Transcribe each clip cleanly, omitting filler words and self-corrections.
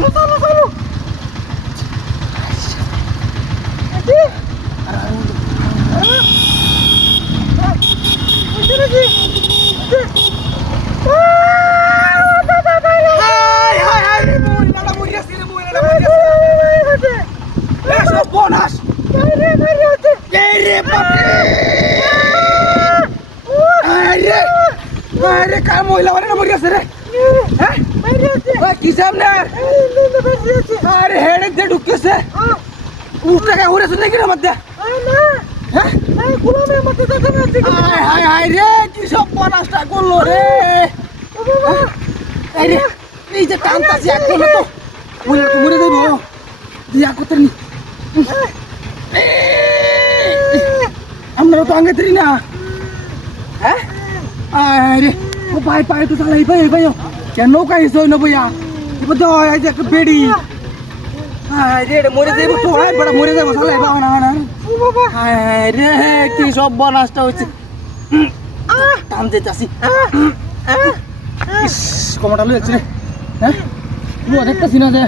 চালু চালু চালু কার মহিলা মানে মরি আছে রে হ্যাঁ কি সামনে আরে হেড দিয়ে ঢুকেছে উল্টা কা উড়েছে নাকি রে মধ্যে হ্যাঁ গোলামের মধ্যে দেখে না হায় হায় রে কি সব বনাসটা করলো রে আরে এই যে টানতাছি এখন তো মরে যাইব দিয়া করতে নি আমরা তো আগে তরি না হ্যাঁ আরে ও ভাই পায়ে তো চালাই ভাই ভাই কেন নৌকা এসো না ভাইয়া এবার তো হয় যে একটা বেড়ি আরে মরে যাইব তো হয় বড় মরে যাইব চালাই বাবা না না আরে কি সব বনাসটা হচ্ছে টান দিতেছি কমাটা লইছে রে হ্যাঁ লুয়া দেখতেছি না যে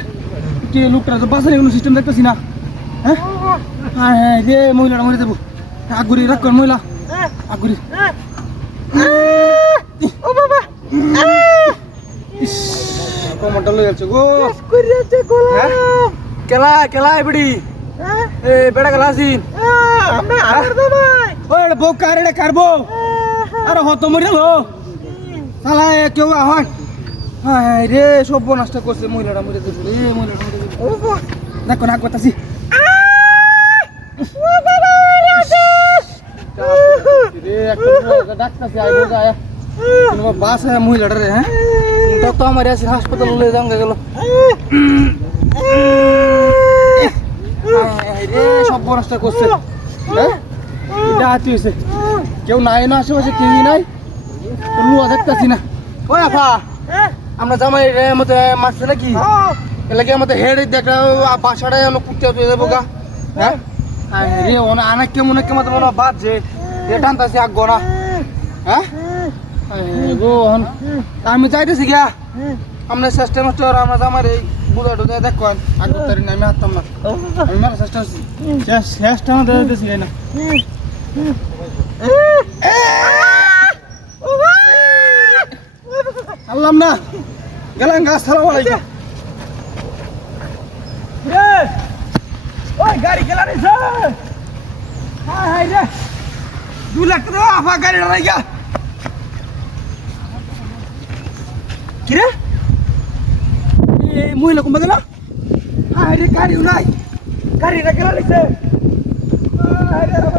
কি লোকটা তো বাসার কোনো সিস্টেম দেখতেছি না হ্যাঁ হ্যাঁ রে মহিলাটা মরে যাবো আগুরি রাখ কর মহিলা আগুরি ও বাবা কমাটা লইছে গো করিয়াছে গোলাম কেলা কেলা এবড়ি এ বেড়া গেলা সিন আমরা আর দে ভাই ওই বউ কারেড়ে কারবো আরে হতো মরে গো শালা কেউ হয় হায় রে সব নষ্ট করছে মহিলাটা মরে যাবে রে মহিলাটা মরে যাবে ও দেখো না করতেছি ও বাবা রে একটা ডাক্তারছি আইবো যায় কোনো বাস আছে মহিলাটা রে হ্যাঁ তো আমার আছে হাসপাতাল লয়ে যাওয়া গেল রে সব নষ্ট করছে হ্যাঁ এটা আতি হইছে কেউ নাই না আশেপাশে কেউই নাই লুয়া দেখতেছি না ওই আফা আমরা জামাই এর মধ্যে মারছে নাকি এলাকি আমাদের হেড দেখা বাসাটায় আমরা কুটতে হয়ে যাবো গা হ্যাঁ রে ওনা অনেক কেমন কেমন মনে বাজছে রে টানতাছি আগ গোনা হ্যাঁ গো আমি যাইতেছি গিয়া আমরা চেষ্টা মাস্টার আমরা জামাই এই বুঝা টুজা দেখো আগ তারি না আমি হাঁটতাম না আমি মারা চেষ্টা চেষ্টা আমাদের দিতেছি না আল্লাম না গেলাম গাছ সালাম আলাইকুম ওই গাড়ি গেলা রে হাই হাই রে 2 লাখ টাকা আফা গাড়ি নাই গা কি রে এই মহিলা কোন গেল হাই রে গাড়ি নাই গাড়ি না গেলা রে হাই রে